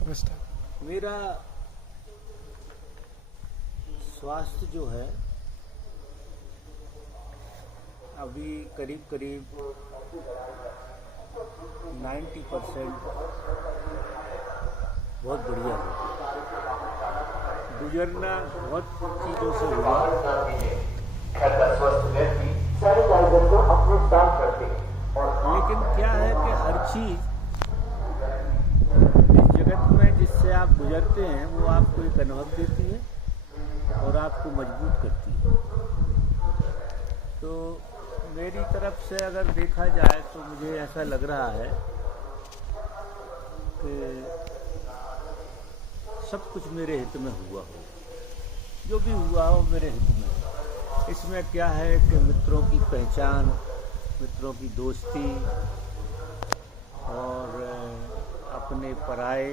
नमस्कार। मेरा स्वास्थ्य जो है अभी करीब करीब 90% बहुत बढ़िया है। गुजरना बहुत चीज़ों से हुआ, लेकिन क्या है कि हर चीज़ इस जगत में जिससे आप गुजरते हैं वो आपको एक अनुभव देती है और आपको मजबूत करती है। तो मेरी तरफ से अगर देखा जाए तो मुझे ऐसा लग रहा है कि सब कुछ मेरे हित में हुआ हो, जो भी हुआ हो मेरे हित में। इसमें क्या है कि मित्रों की पहचान, मित्रों की दोस्ती और अपने पराये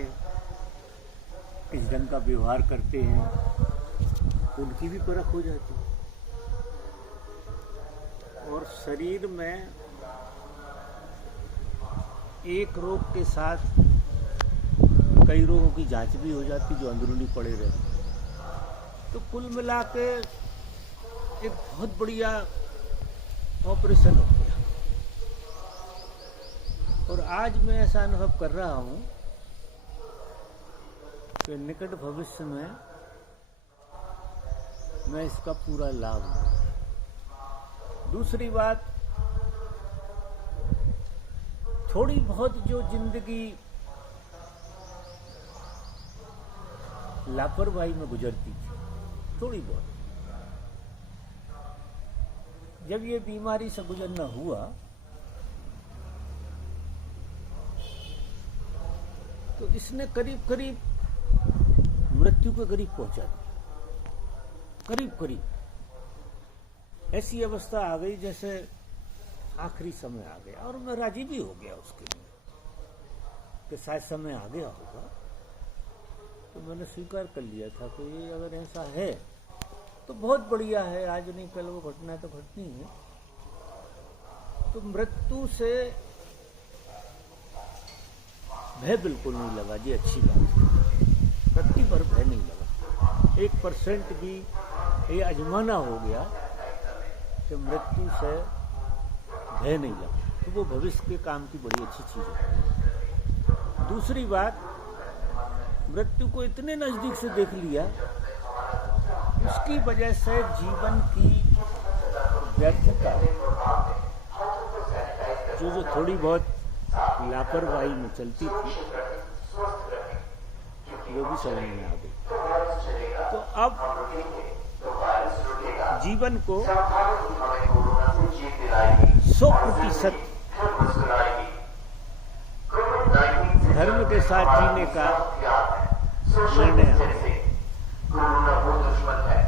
किस ढंग का व्यवहार करते हैं उनकी भी परख हो जाती है। और शरीर में एक रोग के साथ कई रोगों की जांच भी हो जाती जो अंदरूनी पड़े रहते। तो कुल मिला के एक बहुत बढ़िया ऑपरेशन हो गया। और आज मैं ऐसा अनुभव कर रहा हूँ कि निकट भविष्य में मैं इसका पूरा लाभ लूँगा। दूसरी बात, थोड़ी बहुत जो जिंदगी लापरवाही में गुजरती थी, थोड़ी बहुत, जब ये बीमारी से गुजरना हुआ तो इसने करीब करीब मृत्यु के करीब पहुंचा दिया। करीब करीब ऐसी अवस्था आ गई जैसे आखिरी समय आ गया। और मैं राजी भी हो गया उसके लिए कि शायद समय आ गया होगा। तो मैंने स्वीकार कर लिया था कि ये अगर ऐसा है तो बहुत बढ़िया है, आज नहीं कल वो घटना तो घटनी है। तो मृत्यु से भय बिल्कुल नहीं लगा जी, अच्छी बात है। रत्ती भर भय नहीं लगा। 1% भी ये अजमाना हो गया कि मृत्यु से भय नहीं लगा, तो वो भविष्य के काम की बड़ी अच्छी चीज़ है। दूसरी बात, मृत्यु को इतने नज़दीक से देख लिया, उसकी वजह से जीवन की व्यर्थता, जो थोड़ी बहुत लापरवाही में चलती थी, वो भी समझ में आ गई। तो अब जीवन को 100% धर्म के साथ जीने का निर्णय है।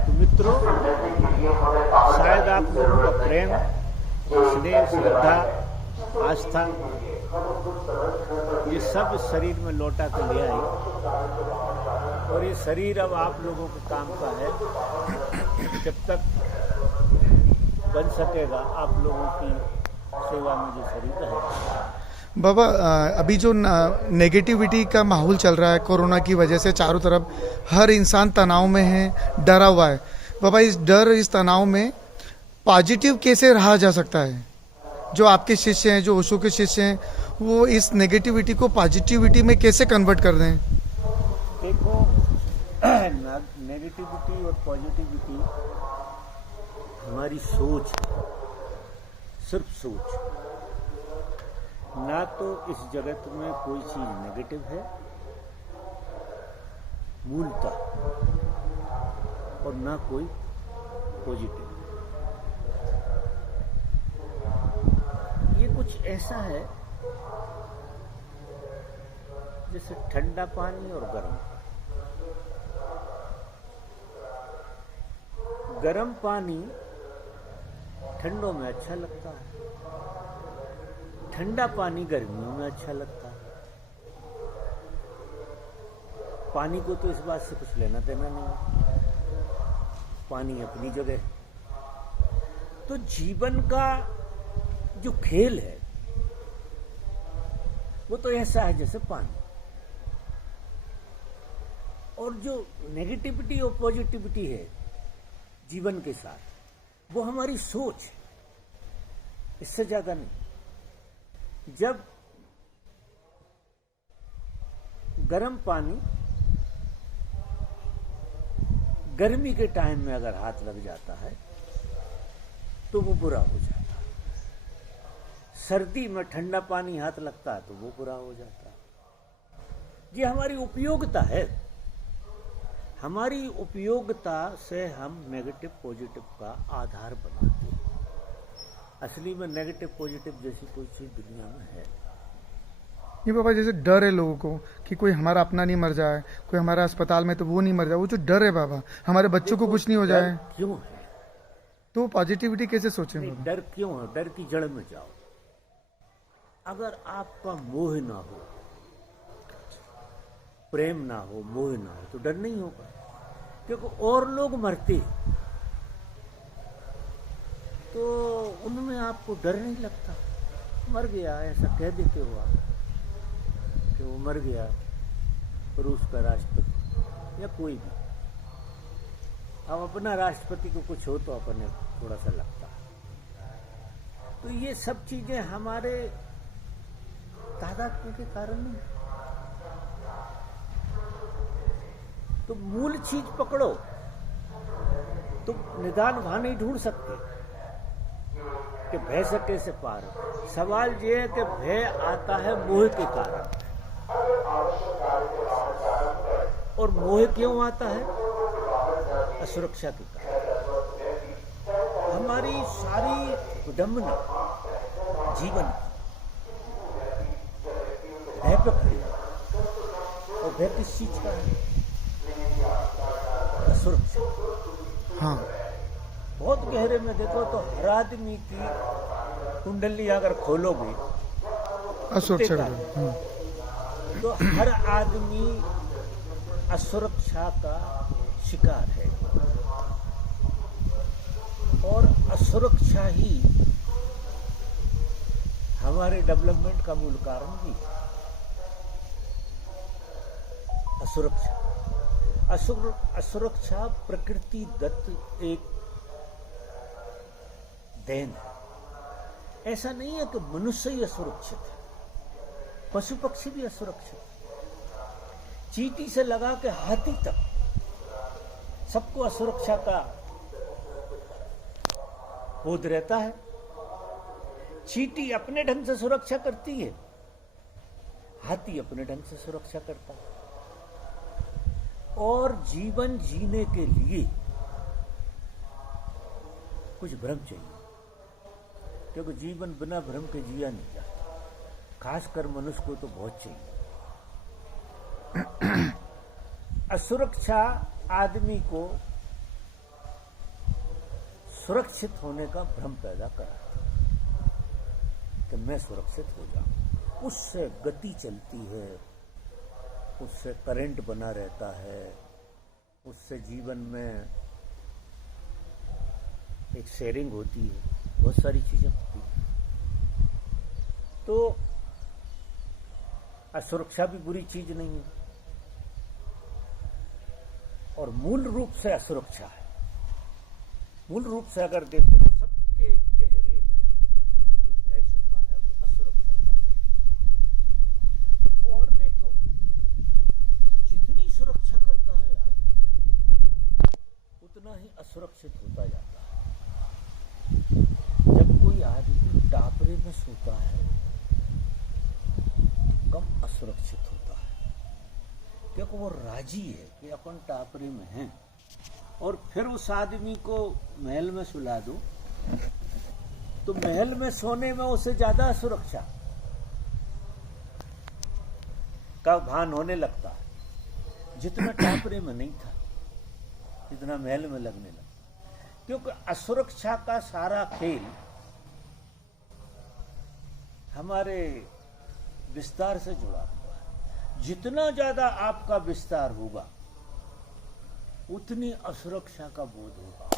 तो मित्रों, शायद आप लोगों का प्रेम, स्नेह, श्रद्धा, आस्था, ये सब शरीर में लौटा कर ले आई। और ये शरीर अब आप लोगों के काम का है। जब तक बन सकेगा आप लोगों की सेवा में जो शरीर है। बाबा, अभी जो नेगेटिविटी का माहौल चल रहा है कोरोना की वजह से, चारों तरफ हर इंसान तनाव में है, डरा हुआ है। बाबा, इस डर, इस तनाव में पॉजिटिव कैसे रहा जा सकता है? जो आपके शिष्य हैं, जो ओशो के शिष्य हैं, वो इस नेगेटिविटी को पॉजिटिविटी में कैसे कन्वर्ट कर दें? देखो, नेगेटिविटी और पॉजिटिविटी हमारी सोच है, सिर्फ सोच। ना तो इस जगत में कोई चीज नेगेटिव है मूलतः, और ना कोई पॉजिटिव। ये कुछ ऐसा है जैसे ठंडा पानी और गर्म। गर्म पानी ठंडों में अच्छा लगता है, ठंडा पानी गर्मियों में अच्छा लगता है। पानी को तो इस बात से कुछ लेना देना नहीं है, पानी अपनी जगह। तो जीवन का जो खेल है वो तो ऐसा है जैसे पानी। और जो नेगेटिविटी और पॉजिटिविटी है जीवन के साथ, वो हमारी सोच है, इससे ज्यादा नहीं। जब गर्म पानी गर्मी के टाइम में अगर हाथ लग जाता है तो वो बुरा हो जाता है, सर्दी में ठंडा पानी हाथ लगता है तो वो बुरा हो जाता है। ये हमारी उपयोगिता है, हमारी उपयोगिता से हम नेगेटिव पॉजिटिव का आधार बनाते हैं। असली में नेगेटिव पॉजिटिव जैसी कोई चीज दुनिया में है। ये बाबा जैसे डर है लोगों को कि कोई हमारा अपना नहीं मर जाए, कोई हमारा अस्पताल में तो वो नहीं मर जाए, वो जो डर है बाबा हमारे बच्चों को कुछ नहीं हो जाए, क्यों है? तो पॉजिटिविटी कैसे सोचें नहीं, बाबा? डर क्यों है? डर की जड़ में जाओ। अगर आपका मोह ना हो, प्रेम ना हो, मोह ना हो, तो डर नहीं होगा। क्योंकि और लोग मरते तो उनमें आपको डर नहीं लगता। मर गया ऐसा कह देते हो आप कि वो मर गया, रूस का राष्ट्रपति या कोई भी। अब अपना राष्ट्रपति को कुछ हो तो अपने थोड़ा सा लगता है। तो ये सब चीजें हमारे तादात्म्य के कारण नहीं। तो मूल चीज पकड़ो तो निदान वहां नहीं ढूंढ सकते कि भय से कैसे पार हो। सवाल ये है कि भय आता है मोह के कारण, और मोह क्यों आता है? असुरक्षा के कारण। हमारी सारी विडंबना जीवन भय पे खड़ी है। और भय किस चीज का है? असुरक्षा। हाँ, बहुत गहरे में देखो तो हर आदमी की कुंडली अगर खोलोगे असुरक्षा कुत्ते का, तो हर आदमी असुरक्षा का शिकार है। और असुरक्षा ही हमारे डेवलपमेंट का मूल कारण भी है। असुरक्षा प्रकृति दत्त एक देन है। ऐसा नहीं है कि मनुष्य ही असुरक्षित है, पशु पक्षी भी असुरक्षित। चींटी से लगा के हाथी तक सबको असुरक्षा का बोध रहता है। चींटी अपने ढंग से सुरक्षा करती है, हाथी अपने ढंग से सुरक्षा करता है। और जीवन जीने के लिए कुछ भ्रम चाहिए, क्योंकि जीवन बिना भ्रम के जिया नहीं जाता। खासकर मनुष्य को तो बहुत चाहिए। असुरक्षा आदमी को सुरक्षित होने का भ्रम पैदा कराता है कि मैं सुरक्षित हो जाऊं। उससे गति चलती है, उससे करंट बना रहता है, उससे जीवन में एक शेयरिंग होती है, बहुत सारी चीजें होती हैं। तो असुरक्षा भी बुरी चीज नहीं है, और मूल रूप से असुरक्षा है। मूल रूप से अगर देखो तो सबके गहरे में जो भय छुपा है वो असुरक्षा का भय है। और देखो जितनी सुरक्षा करता है आदमी उतना ही असुरक्षित होता जाता है। जब कोई आदमी टापरे में सोता है तो कम असुरक्षित होता है, क्योंकि वो राजी है कि अपन टापरे में हैं। और फिर उस आदमी को महल में सुला दो तो महल में सोने में उससे ज्यादा सुरक्षा का भान होने लगता है, जितना टापरे में नहीं था, जितना महल में लगने लगता। क्योंकि असुरक्षा का सारा खेल हमारे विस्तार से जुड़ा हुआ है। जितना ज्यादा आपका विस्तार होगा उतनी असुरक्षा का बोध होगा,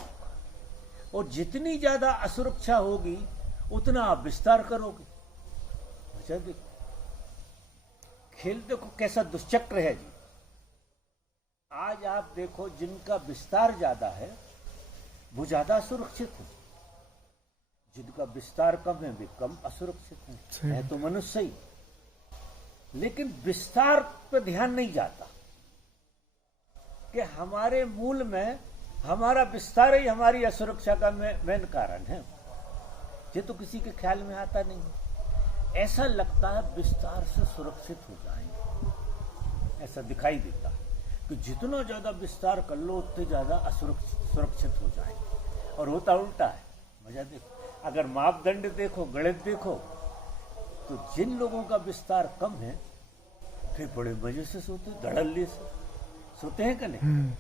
और जितनी ज्यादा असुरक्षा होगी उतना आप विस्तार करोगे। अच्छा देखो, खेल देखो कैसा दुष्चक्र है जी। आज आप देखो जिनका विस्तार ज्यादा है वो ज्यादा सुरक्षित है, जिनका विस्तार कम है वे कम असुरक्षित है तो मनुष्य ही, लेकिन विस्तार पे ध्यान नहीं जाता कि हमारे मूल में हमारा विस्तार ही हमारी असुरक्षा का मेन कारण है। ये तो किसी के ख्याल में आता नहीं है। ऐसा लगता है विस्तार से सुरक्षित हो जाएंगे, ऐसा दिखाई देता है कि जितना ज्यादा विस्तार कर लो उतने ज्यादा सुरक्षित हो जाएंगे, और होता उल्टा है। मजा देखो, अगर मापदंड देखो, गणित देखो, तो जिन लोगों का विस्तार कम है फिर बड़े मजे से सोते, धड़ल्ले से सोते हैं कि नहीं?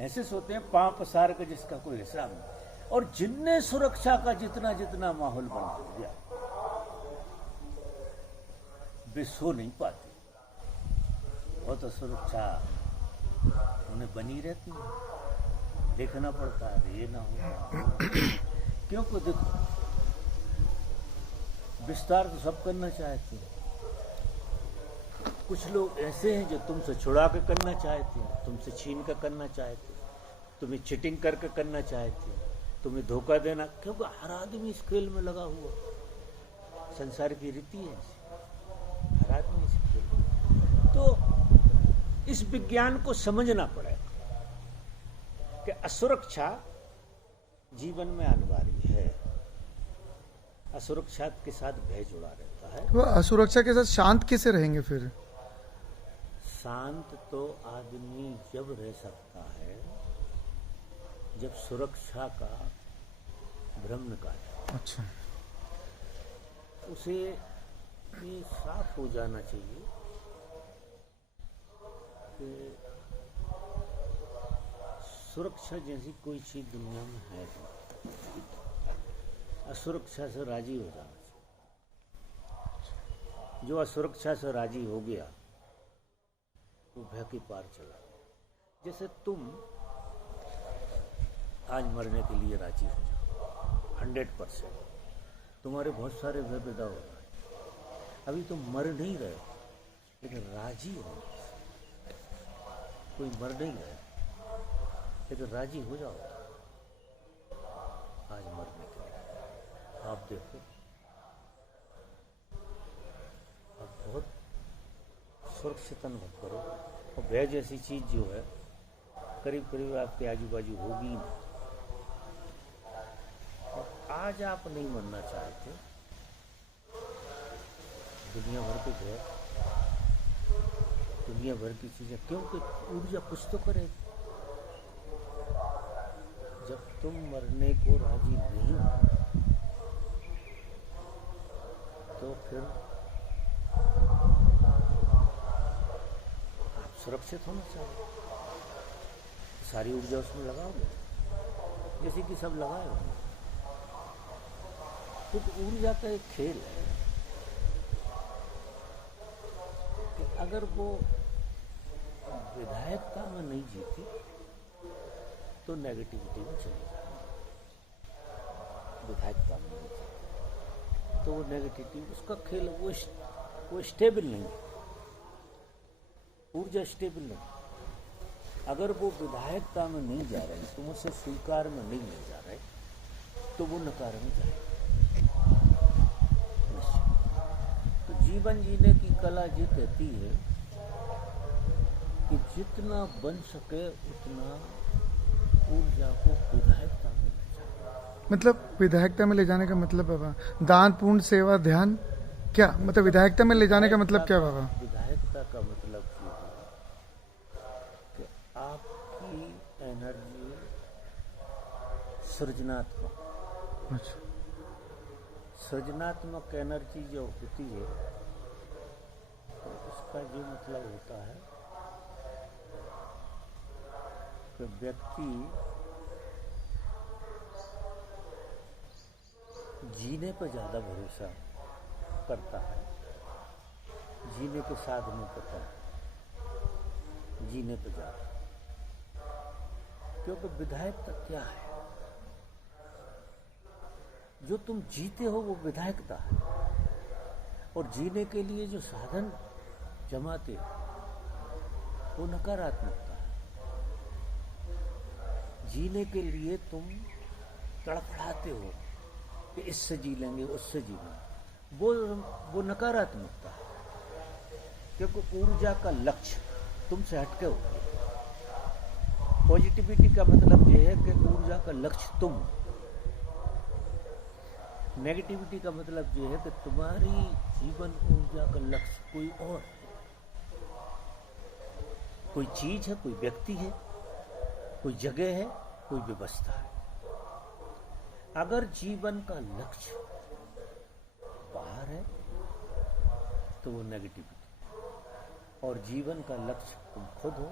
ऐसे सोते हैं पांव पसार के जिसका कोई हिसाब नहीं। और जिनने सुरक्षा का जितना जितना माहौल बना दिया वे सो नहीं पाते, वो तो सुरक्षा उन्हें बनी रहती है, देखना पड़ता है ये ना हो। क्योंकि देखो विस्तार तो सब करना चाहते हैं, कुछ लोग ऐसे हैं जो तुमसे छुड़ा के करना चाहते हैं, तुमसे छीन कर करना चाहते हैं, तुम्हें चिटिंग करके करना चाहते हैं, तुम्हें धोखा देना, क्योंकि हर आदमी इस खेल में लगा हुआ, संसार की रीति है, हर आदमी इस खेल में। तो इस विज्ञान को समझना पड़ेगा कि असुरक्षा जीवन में अनिवार्य है, असुरक्षा के साथ भय जुड़ा रहता है। वो असुरक्षा के साथ शांत कैसे रहेंगे फिर? शांत तो आदमी जब रह सकता है जब सुरक्षा का भ्रम निकाले। अच्छा, उसे ये साफ हो जाना चाहिए कि सुरक्षा जैसी कोई चीज दुनिया में है नहीं, असुरक्षा से राजी हो जाना चाहिए। जो असुरक्षा से राजी हो गया वो भय के पार चला। जैसे तुम आज मरने के लिए राजी हो जाओ 100%, तुम्हारे बहुत सारे भय पैदा हो रहे हैं, अभी तुम मर नहीं रहे लेकिन राजी हो। कोई मर नहीं रहे लेकिन राजी हो जाओ आज मरने के लिए। आप देखो आप बहुत सुरक्षित अनुभव करो, और भय जैसी चीज जो है करीब करीब आपके आजू बाजू होगी ही नहीं। और आज आप नहीं मरना चाहते, दुनिया भर के भय, दुनिया भर की चीजें, क्योंकि ऊर्जा कुछ तो करेगी। जब तुम मरने को राजी नहीं हो तो फिर आप सुरक्षित होना चाहिए, सारी ऊर्जा उसमें लगाओगे जैसे कि सब लगाए होंगे। तो ऊर्जा का एक खेल है कि अगर वो विधायकता में नहीं जीती तो नेगेटिविटी में चली जाती, विधायकता में नहीं जीती तो वो नेगेटिविटी, उसका खेल वो स्टेबल नहीं, ऊर्जा स्टेबल नहीं। अगर वो विधायकता में नहीं जा रहे, तुम उसे स्वीकार में नहीं ले जा रहे, तो वो नकार में जाए। तो जीवन जीने की कला ये कहती है कि जितना बन सके उतना ऊर्जा को विधायकता में ले जाए। मतलब विधायकता में ले जाने का मतलब बाबा दान, पुण्य, सेवा, ध्यान, क्या मतलब विधायकता में ले जाने का मतलब क्या बाबा? विधायकता का मतलब ये है कि आपकी एनर्जी सृजनात्मक, अच्छा, सृजनात्मक एनर्जी जो होती है तो उसका ये मतलब होता है कि व्यक्ति जीने पर ज्यादा भरोसा करता है, जीने के साधनों पर कम, जीने पर ज्यादा। क्योंकि विधायकता क्या है? जो तुम जीते हो वो विधायकता है, और जीने के लिए जो साधन जमाते हो वो नकारात्मकता है। जीने के लिए तुम तड़फड़ाते हो कि इससे जी लेंगे उससे जी लेंगे, वो नकारात्मकता है। क्योंकि ऊर्जा का लक्ष्य तुमसे हटके होती है। पॉजिटिविटी का मतलब यह है कि ऊर्जा का लक्ष्य तुम। नेगेटिविटी का मतलब यह है कि तुम्हारी जीवन ऊर्जा का लक्ष्य कोई और है, कोई चीज है, कोई व्यक्ति है, कोई जगह है, कोई व्यवस्था है। अगर जीवन का लक्ष्य बाहर है तो वो नेगेटिविटी, और जीवन का लक्ष्य तुम खुद हो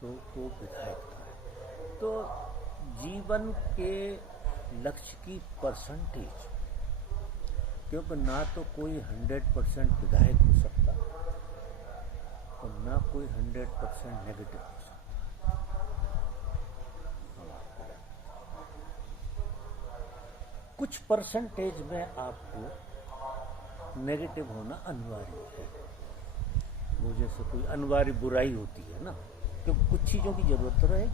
तो वो विधायकता है। तो जीवन के लक्ष्य की परसेंटेज, क्योंकि ना तो कोई 100% विधायक हो सकता और ना कोई 100% नेगेटिव हो सकता। कुछ परसेंटेज में आपको नेगेटिव होना अनिवार्य है। वो जैसे कोई अनिवार्य बुराई होती है ना, क्योंकि कुछ चीज़ों की जरूरत तो रहे,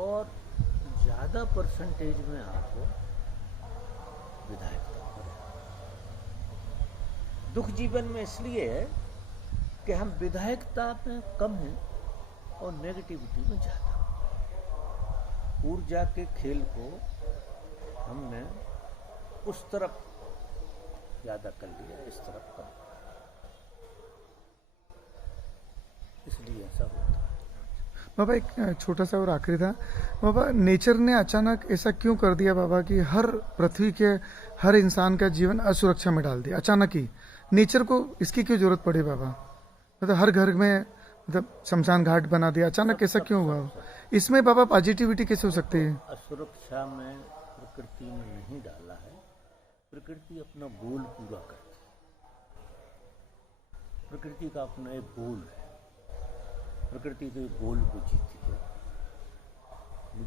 और ज़्यादा परसेंटेज में आपको विधायकता करें। दुख जीवन में इसलिए है कि हम विधायकता में कम हैं और नेगेटिविटी में ज़्यादा। ऊर्जा के खेल को हमने उस तरफ ज़्यादा कर लिया, इस तरफ कम, इसलिए ऐसा होता है। बाबा एक छोटा सा और आखिरी था बाबा, नेचर ने अचानक ऐसा क्यों कर दिया बाबा कि हर पृथ्वी के हर इंसान का जीवन असुरक्षा में डाल दिया अचानक ही? नेचर को इसकी क्यों जरूरत पड़ी बाबा? मतलब हर घर में मतलब शमशान घाट बना दिया, अचानक ऐसा क्यों हुआ? इसमें बाबा पॉजिटिविटी कैसे हो सकती है? असुरक्षा में प्रकृति ने नहीं डाला है। प्रकृति अपना गोल पूरा करती है। प्रकृति का अपना एक गोल है। प्रकृति तो एक गोल को जीती है।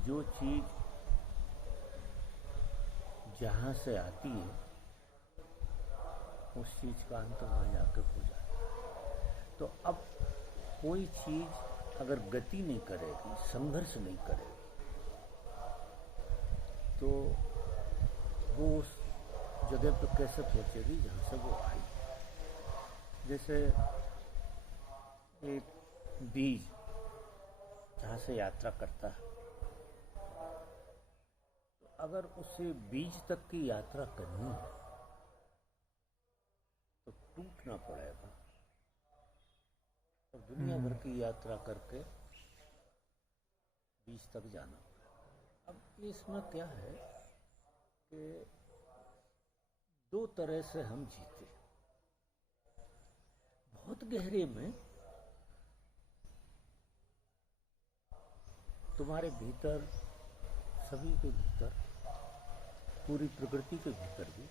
जो चीज जहां से आती है उस चीज का अंत वहां जाकर हो जाता है। तो अब कोई चीज अगर गति नहीं करेगी, संघर्ष नहीं करेगी, तो वो उस जगह पर कैसे पहुंचेगी जहां से वो आई। जैसे एक बीज जहां से यात्रा करता है, तो अगर उसे बीज तक की यात्रा करनी है तो टूटना पड़ेगा और दुनिया भर की यात्रा करके बीज तक जाना पड़ेगा। अब इसमें क्या है कि दो तरह से हम जीते। बहुत गहरे में तुम्हारे भीतर, सभी के भीतर, पूरी प्रकृति के भीतर भी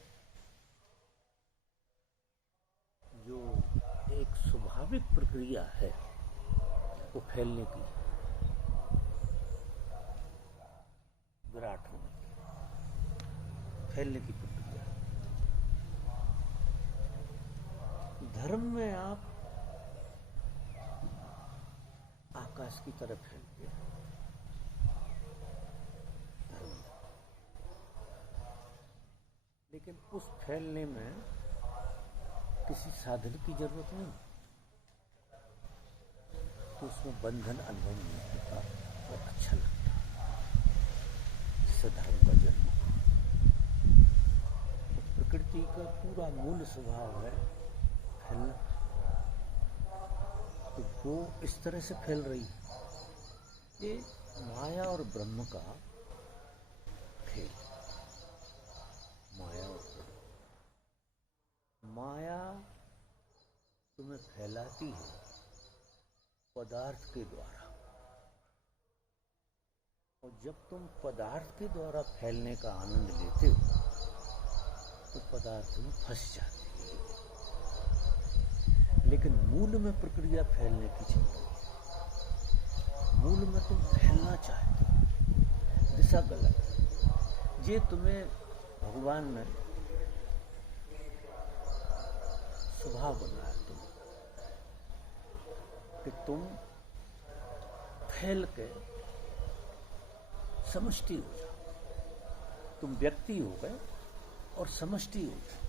जो एक स्वाभाविक प्रक्रिया है वो फैलने की, विराट होने की, फैलने की प्रक्रिया। धर्म में आप आकाश की तरफ फैलते हैं। लेकिन उस फैलने में किसी साधन की जरूरत नहीं, तो उसमें बंधन अनुभव नहीं होता और अच्छा लगता, जिससे धर्म का जन्म। तो प्रकृति का पूरा मूल स्वभाव है फैलना, तो वो इस तरह से फैल रही है। ये माया और ब्रह्म का खेल। माया और ब्रह्म। माया तुम्हें फैलाती है पदार्थ के द्वारा, और जब तुम पदार्थ के द्वारा फैलने का आनंद लेते हो तो पदार्थ में फंस जाती है। लेकिन मूल में प्रक्रिया फैलने की चल रही है। मूल में तुम फैलना चाहते हो, दिशा गलत है। ये तुम्हें भगवान ने स्वभाव बनाया कि तुम फैल के समष्टि हो जाओ। तुम व्यक्ति हो गए और समष्टि हो जाओ,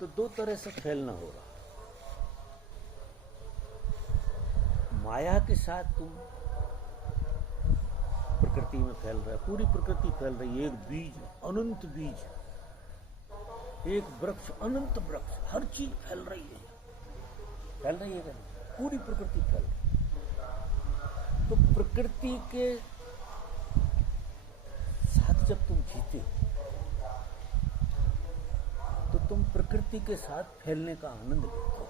तो दो तरह से फैलना हो रहा। माया के साथ तुम प्रकृति में फैल रहा है, पूरी प्रकृति फैल रही है। एक बीज, अनंत बीज, एक वृक्ष, अनंत वृक्ष, हर चीज फैल रही है, फैल रही है, पूरी प्रकृति फैल रही है। तो प्रकृति के साथ जब तुम जीते हो, तो तुम प्रकृति के साथ फैलने का आनंद लेते हो,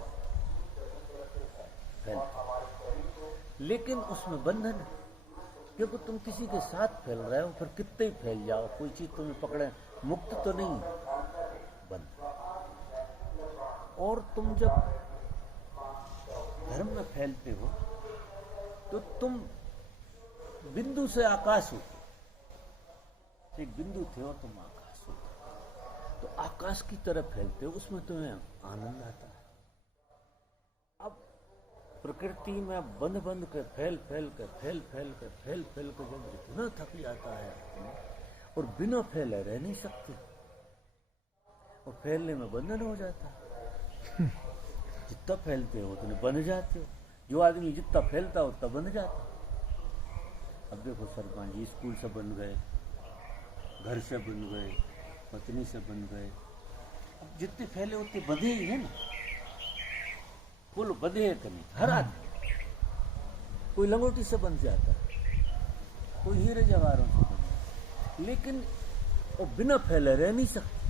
लेकिन उसमें बंधन है, क्योंकि तुम किसी के साथ फैल रहे हो, फिर कितने ही फैल जाओ, कोई चीज तुम्हें पकड़े, मुक्त तो नहीं, बंद। और तुम जब धर्म में फैलते हो, तो तुम बिंदु से आकाश होते, एक बिंदु थे और तुम आकाश होते, तो आकाश की तरफ फैलते हो, उसमें तुम्हें आनंद आता है। अब प्रकृति में बंद बंद कर फैल फैल कर जब इतना थक जाता है और बिना फैले रह नहीं सकते, और फैलने में बंधन हो जाता है। जितना फैलते हो उतने बंध जाते हो। जो आदमी जितना फैलता है उतना बंध जाता है। अब देखो सरपंच जी स्कूल से बन गए, घर से बन गए, पत्नी से बन गए, अब जितने फैले उतने बंधे ही है ना, बोलो बंधे है कहीं। हर आदमी, कोई लंगोटी से बंध जाता है, कोई हीरे जवाहरों से बंध जाता है, लेकिन वो बिना फैले रह नहीं सकते।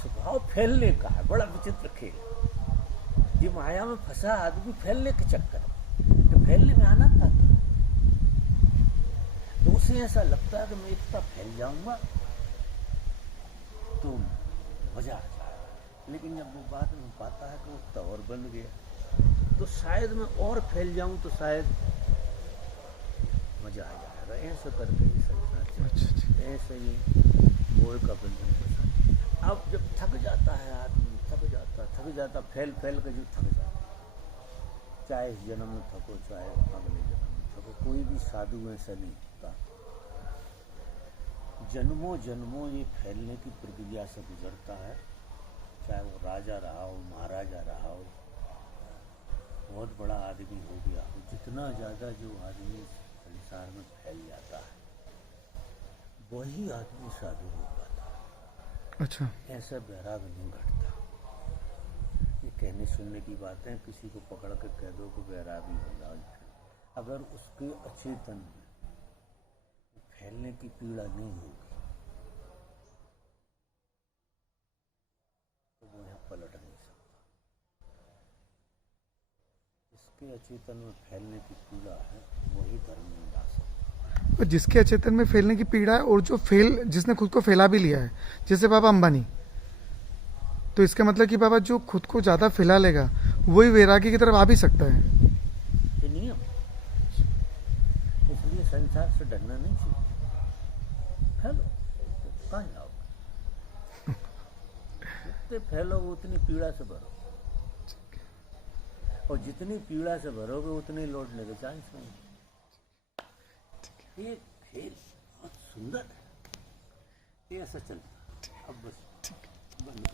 स्वभाव फैलने का है, बड़ा विचित्र खेल। ये माया में फंसा आदमी फैलने के चक्कर में, तो फैलने में आनंद आता है, तो उसे ऐसा लगता है कि मैं इतना फैल जाऊंगा तो मजा आ जाएगा। लेकिन जब वो बात में पाता है कि उतना और बन गया, तो शायद मैं और फैल जाऊं तो शायद मजा आ जाएगा। ऐसे करके ये संसार चलता है, ऐसे ही मोह का बंधन फंसा। अब जब थक जाता है आदमी, थक जाता फैल के जो थक जाता, चाहे इस जन्म में थको चाहे अगले जन्म में थको, कोई भी साधु ऐसा नहीं होता। जन्मों जन्मों ये फैलने की प्रक्रिया से गुजरता है, चाहे वो राजा रहा हो, महाराजा रहा हो, बहुत बड़ा आदमी हो गया हो, जितना ज्यादा जो आदमी संसार में फैल जाता है वही आदमी साधु हो पाता है। अच्छा, ऐसा वैराग नहीं घटता। ये कहने सुनने की बातें, किसी को पकड़ के कह दो कि वैरागी हो जाओ, अगर उसके अचेतन में फैलने की पीड़ा नहीं होगी तो वो यहाँ पलट नहीं सकता। इसके अचेतन में फैलने की पीड़ा है, वही धर्म में ला सकता। और जिसके अचेतन में फैलने की पीड़ा है और जो जिसने खुद को फैला भी लिया है, जैसे बाबा अंबानी, तो इसका मतलब कि बाबा जो खुद को ज्यादा फैला लेगा वही वैरागी की तरफ आ भी सकता है। ये नियम, इसलिए संसार से डरना नहीं चाहिए। फैलो, कहाँ जाओगे? जितने फैलोगे उतनी पीड़ा से भरोगे, और जितनी पीड़ा से भरोगे उतने लौटने के चांस नहीं। ये खेल बहुत सुंदर है, ये ऐसा चलता। अब बस बंद करो।